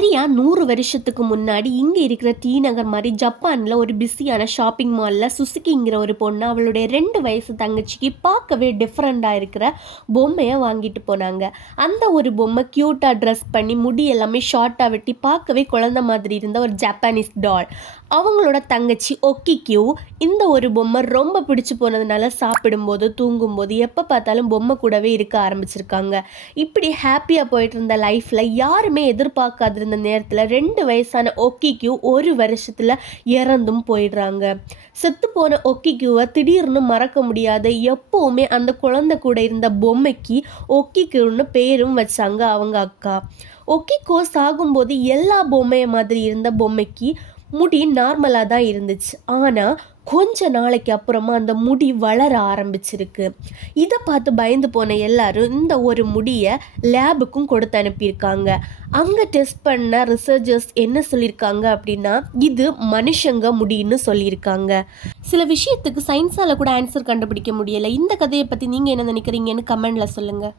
சரியா 100 வருஷத்துக்கு முன்னாடி இங்க இருக்கிற டி நகர் மாதிரி ஜப்பான்ல ஒரு பிஸியான ஷாப்பிங் மால்ல சுசுகிங்கிற ஒரு பொண்ணு அவளுடைய 2 வயசு தங்கச்சிக்கு பார்க்கவே டிஃப்ரெண்டா இருக்கிற பொம்மையை வாங்கிட்டு போனாங்க. அந்த ஒரு பொம்மை கியூட்டா ட்ரெஸ் பண்ணி முடி எல்லாமே ஷார்ட்டா வெட்டி பார்க்கவே குழந்தை மாதிரி இருந்த ஒரு ஜப்பானீஸ் டால். அவங்களோட தங்கச்சி ஒக்கிக்யூ இந்த ஒரு பொம்மை ரொம்ப பிடிச்சு போனதுனால சாப்பிடும்போது தூங்கும்போது எப்போ பார்த்தாலும் பொம்மை கூடவே இருக்க ஆரம்பிச்சிருக்காங்க. இப்படி ஹாப்பியாக போயிட்டு இருந்த லைஃப்பில் யாருமே எதிர்பார்க்காதிருந்த நேரத்தில் 2 வயசான ஒக்கிக்யூ ஒரு வருஷத்தில் இறந்தும் போயிடுறாங்க. செத்து போன ஒக்கிக்யூவை திடீர்னு மறக்க முடியாத எப்போவுமே அந்த குழந்தை கூட இருந்த பொம்மைக்கு ஒக்கிக்யூன்னு பேரும் வச்சாங்க அவங்க அக்கா. ஒக்கிக்கோ சாகும்போது எல்லா பொம்மைய மாதிரி இருந்த பொம்மைக்கு முடி நார்மலாக தான் இருந்துச்சு. ஆனால் கொஞ்ச நாளைக்கு அப்புறமா அந்த முடி வளர ஆரம்பிச்சிருக்கு. இதை பார்த்து பயந்து போன எல்லாரும் இந்த ஒரு முடியை லேபுக்கும் கொடுத்து அனுப்பியிருக்காங்க. அங்கே டெஸ்ட் பண்ண ரிசர்ச்சர்ஸ் என்ன சொல்லியிருக்காங்க அப்படின்னா, இது மனுஷங்க முடின்னு சொல்லியிருக்காங்க. சில விஷயத்துக்கு சயின்ஸால் கூட ஆன்சர் கண்டுபிடிக்க முடியலை. இந்த கதையை பற்றி நீங்கள் என்ன நினைக்கிறீங்கன்னு கமெண்டில் சொல்லுங்கள்.